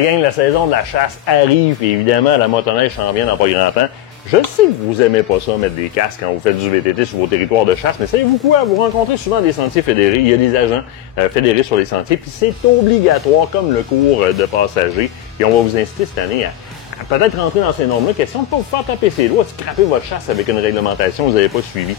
La gang, la saison de la chasse arrive, et évidemment, la motoneige s'en vient dans pas grand temps. Je sais que vous aimez pas ça, mettre des casques quand vous faites du VTT sur vos territoires de chasse, mais savez-vous quoi? Vous rencontrez souvent des sentiers fédérés, il y a des agents fédérés sur les sentiers, puis c'est obligatoire, comme le cours de passagers, et on va vous inciter cette année à peut-être rentrer dans ces normes-là. Question de ne pas vous faire taper ses doigts, de scraper votre chasse avec une réglementation que vous n'avez pas suivie.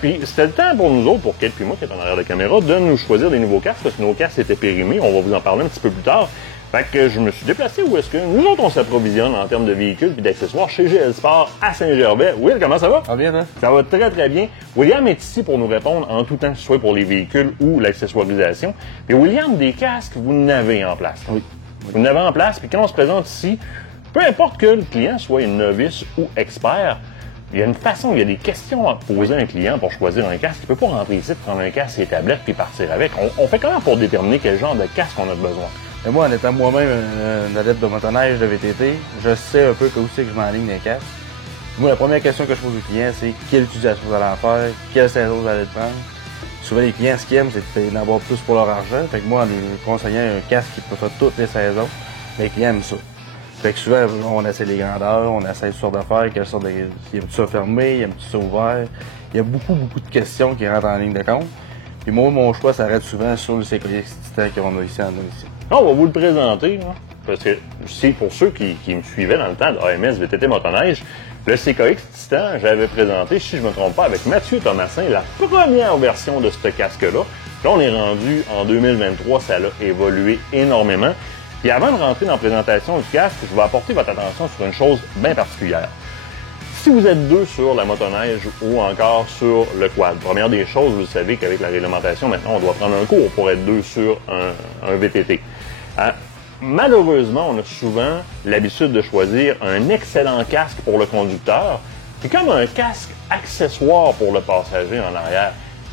Puis c'était le temps pour nous autres, pour Kate et moi qui est en arrière de caméra, de nous choisir des nouveaux casques, parce que nos casques étaient périmés. On va vous en parler un petit peu plus tard. Fait que je me suis déplacé où est-ce que nous autres on s'approvisionne en termes de véhicules puis d'accessoires chez GL Sport à Saint-Gervais. Will, comment ça va? Ça va bien, hein? Ça va très très bien. William est ici pour nous répondre en tout temps, soit pour les véhicules ou l'accessoirisation. Puis William, des casques, vous n'avez en place. Oui. Vous n'avez en place, puis quand on se présente ici, peu importe que le client soit une novice ou expert, il y a une façon, il y a des questions à poser à un client pour choisir un casque. Il ne peut pas rentrer ici, prendre un casque, ses tablettes puis partir avec. On fait comment pour déterminer quel genre de casque on a besoin? Et moi, en étant moi-même un adepte de motoneige, de VTT, je sais un peu où c'est que je m'enligne des casques. Moi, la première question que je pose aux clients, c'est quelle utilisation vous allez en faire, quelle saison vous allez le prendre. Souvent, les clients, ce qu'ils aiment, c'est d'en avoir plus pour leur argent. Fait que moi, en lui conseillant un casque qui peut faire toutes les saisons, les clients aiment ça. Fait que souvent, on essaie les grandeurs, on essaie toutes sortes d'affaires, quelle sorte de... Il y a ça fermé, il y a ça ouvert. Il y a beaucoup de questions qui rentrent en ligne de compte. Puis moi, mon choix s'arrête souvent sur le CKX Titan qu'on a ici en ici. On va vous le présenter, hein, parce que c'est pour ceux qui me suivaient dans le temps de AMS VTT Motoneige, le CKX Titan, j'avais présenté, si je ne me trompe pas, avec Mathieu Thomasin, la première version de ce casque-là. Là, on est rendu en 2023, ça a évolué énormément. Puis avant de rentrer dans la présentation du casque, je vais apporter votre attention sur une chose bien particulière. Si vous êtes deux sur la motoneige ou encore sur le quad, première des choses, vous savez qu'avec la réglementation, maintenant, on doit prendre un cours pour être deux sur un VTT. Malheureusement, on a souvent l'habitude de choisir un excellent casque pour le conducteur, puis comme un casque accessoire pour le passager en arrière.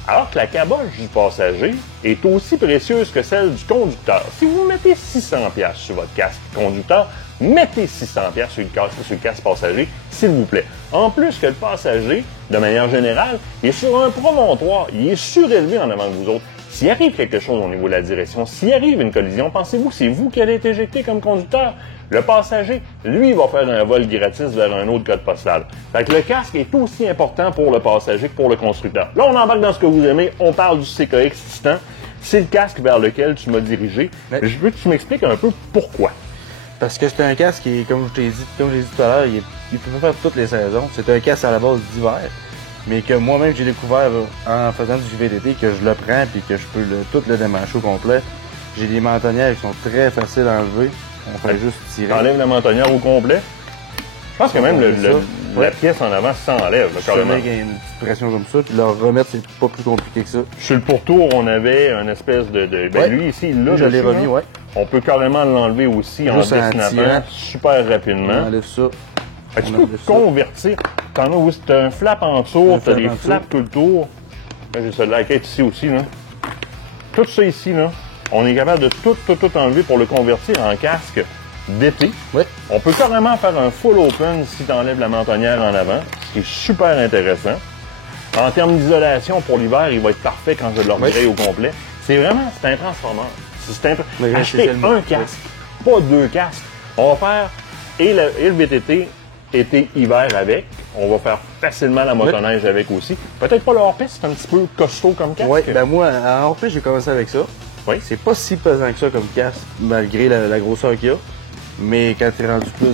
Alors que la caboche du passager est aussi précieuse que celle du conducteur. Si vous mettez 600$ sur votre casque conducteur, mettez 600$ sur le casque passager, s'il vous plaît. En plus que le passager, de manière générale, il est sur un promontoire, il est surélevé en avant de vous autres. S'il arrive quelque chose au niveau de la direction, s'il arrive une collision, pensez-vous que c'est vous qui allez être éjecté comme conducteur? Le passager, lui, va faire un vol gratis vers un autre code postal. Fait que le casque est aussi important pour le passager que pour le constructeur. Là, on embarque dans ce que vous aimez, on parle du CKX Titan. C'est le casque vers lequel tu m'as dirigé. Mais je veux que tu m'expliques un peu pourquoi. Parce que c'est un casque qui, comme je l'ai dit tout à l'heure, il peut pas faire toutes les saisons. C'est un casque à la base d'hiver, mais que moi-même j'ai découvert en faisant du VTT, que je le prends puis que je peux tout le démancher au complet. J'ai des mentonnières qui sont très faciles à enlever. On fait juste tirer. T'enlèves la mentonnière au complet? Je pense que même la pièce en avant s'enlève, carrément. Il y a une petite pression comme ça, puis le remettre, c'est pas plus compliqué que ça. Sur le pourtour, on avait une espèce de lui ici, là, je l'ai remis, ouais. On peut carrément l'enlever aussi juste en dessinant super rapidement. On enlève ça. Tu peux convertir. T'en as aussi, t'as un flap en dessous, t'as des flaps tout le tour. Là, j'ai celui-là qui est ici aussi, là. Tout ça ici, là, on est capable de tout enlever pour le convertir en casque d'été. Oui. On peut carrément faire un full open si tu enlèves la mentonnière en avant, ce qui est super intéressant. En termes d'isolation, pour l'hiver, il va être parfait quand je le remettrai au complet. C'est un transformeur. Acheter un casque, pas deux casques. On va faire et le VTT été-hiver avec. On va faire facilement la motoneige avec aussi. Peut-être pas le hors-piste, c'est un petit peu costaud comme casque. Oui, ben moi, en hors-piste, j'ai commencé avec ça. Oui. C'est pas si pesant que ça comme casque, malgré la grosseur qu'il y a. Mais quand tu es rendu plus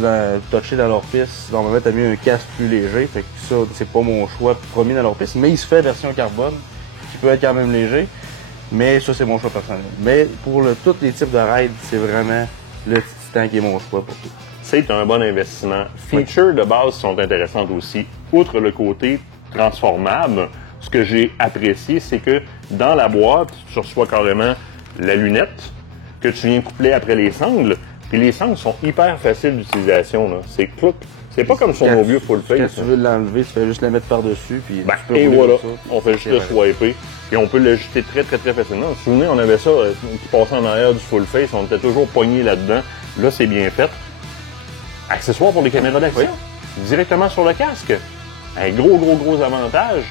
touché dans l'hors-piste, normalement, tu as mis un casque plus léger. Fait que ça, c'est pas mon choix premier dans l'hors-piste. Mais il se fait version carbone, qui peut être quand même léger. Mais ça, c'est mon choix personnel. Mais pour tous les types de ride, c'est vraiment le Titan qui est mon choix pour tout. C'est un bon investissement. Features de base sont intéressantes aussi. Outre le côté transformable, ce que j'ai apprécié, c'est que dans la boîte, tu reçois carrément la lunette que tu viens coupler après les sangles. Puis les sangles sont hyper faciles d'utilisation. C'est clouc. C'est pas comme sur nos vieux full face. Quand tu veux l'enlever, tu fais juste la mettre par-dessus. Puis et voilà, on fait juste le swiper. Et on peut l'ajuster très facilement. Vous vous souvenez, on avait ça qui passait en arrière du full face. On était toujours pogné là-dedans. Là, c'est bien fait. Accessoire pour les caméras d'action. Oui. Directement sur le casque. Un gros avantage.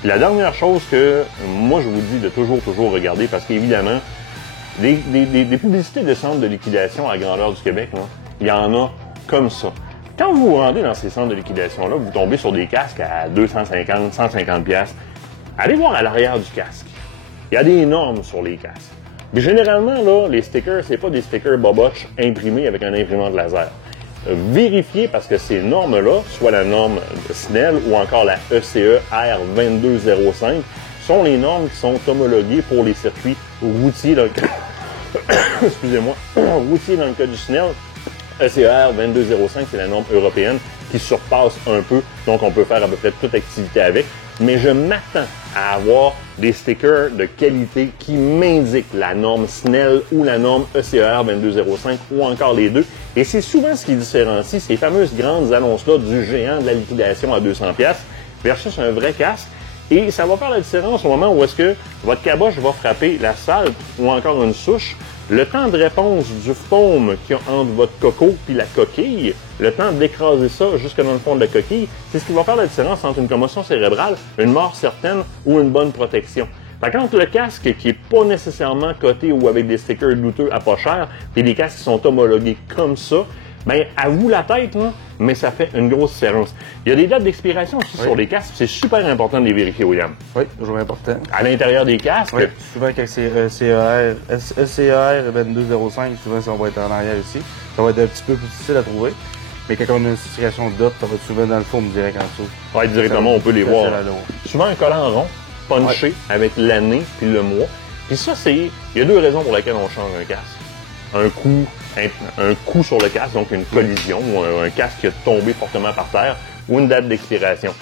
Puis la dernière chose que moi, je vous dis de toujours regarder, parce qu'évidemment, des publicités de centres de liquidation à grandeur du Québec, là, il y en a comme ça. Quand vous vous rendez dans ces centres de liquidation-là, vous tombez sur des casques à 250, 150 piastres. Allez voir à l'arrière du casque. Il y a des normes sur les casques. Mais généralement, là, les stickers, c'est pas des stickers boboche imprimés avec un imprimant de laser. Vérifiez parce que ces normes-là, soit la norme SNEL ou encore la ECE R2205, sont les normes qui sont homologuées pour les circuits routiers dans le cas, excusez-moi, routiers dans le cas du SNEL. ECR 2205, c'est la norme européenne qui surpasse un peu, donc on peut faire à peu près toute activité avec. Mais je m'attends à avoir des stickers de qualité qui m'indiquent la norme SNEL ou la norme ECR 2205 ou encore les deux. Et c'est souvent ce qui différencie ces fameuses grandes annonces-là du géant de la liquidation à 200$ versus un vrai casque. Et ça va faire la différence au moment où est-ce que votre caboche va frapper la salle ou encore une souche. Le temps de réponse du foam qu'il y a entre votre coco puis la coquille, le temps d'écraser ça jusque dans le fond de la coquille, c'est ce qui va faire la différence entre une commotion cérébrale, une mort certaine ou une bonne protection. Par contre, le casque qui est pas nécessairement coté ou avec des stickers douteux à pas cher, puis des casques qui sont homologués comme ça, bien, à vous la tête, là, mais ça fait une grosse différence. Il y a des dates d'expiration aussi sur les casques, c'est super important de les vérifier, William. Oui, toujours important. À l'intérieur des casques. Oui, souvent quand c'est ECR 2205, souvent ça va être en arrière ici. Ça va être un petit peu plus difficile à trouver. Mais quand on a une situation de dot, ça va être souvent dans le foam direct en dessous. Oui, directement, on peut les voir. Souvent un collant rond, punché, avec l'année puis le mois. Puis ça, il y a deux raisons pour lesquelles on change un casque. Un coup sur le casque, donc une collision, ou un casque qui a tombé fortement par terre, ou une date d'expiration.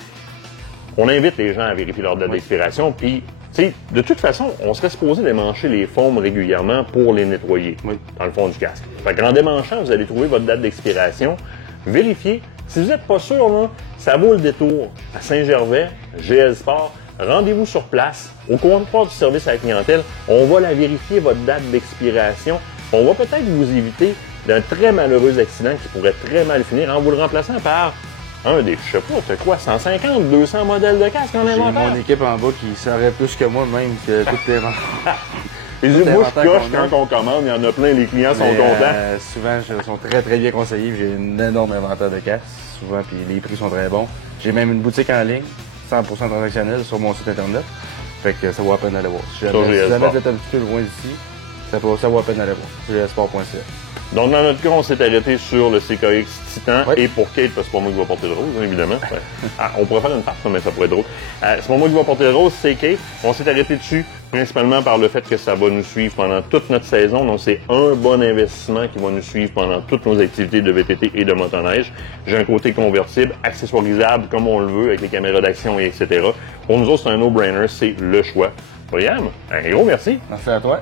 On invite les gens à vérifier leur date d'expiration, puis, tu sais, de toute façon, on serait supposé démancher les foams régulièrement pour les nettoyer dans le fond du casque. Fait qu'en démanchant, vous allez trouver votre date d'expiration. Vérifiez. Si vous n'êtes pas sûr, là, ça vaut le détour. À Saint-Gervais, GL Sport, rendez-vous sur place, au comptoir du service à la clientèle. On va la vérifier, votre date d'expiration. On va peut-être vous éviter d'un très malheureux accident qui pourrait très mal finir en vous le remplaçant par je sais pas, t'as quoi, 150, 200 modèles de casques en inventaire? J'ai mon équipe en bas qui saurait plus que moi même que toutes les ventes. Moi, je coche quand on commande, il y en a plein, les clients sont contents. Souvent, ils sont très très bien conseillés. J'ai un énorme inventaire de casques, souvent, puis les prix sont très bons. J'ai même une boutique en ligne, 100% transactionnelle sur mon site internet. Fait que ça vaut la peine d'aller voir. Si jamais vous êtes un petit peu loin d'ici, ça vaut la peine d'aller voir. GSport.ca. Donc, dans notre cas, on s'est arrêté sur le CKX Titan et pour Kate, parce que c'est pas moi qui va porter le rose, hein, évidemment. On pourrait faire une farce, mais ça pourrait être drôle. C'est pas moi qui va porter le rose, c'est Kate. On s'est arrêté dessus, principalement par le fait que ça va nous suivre pendant toute notre saison. Donc, c'est un bon investissement qui va nous suivre pendant toutes nos activités de VTT et de motoneige. J'ai un côté convertible, accessoirisable comme on le veut, avec les caméras d'action et etc. Pour nous autres, c'est un no-brainer, c'est le choix. William, un gros merci. Merci à toi.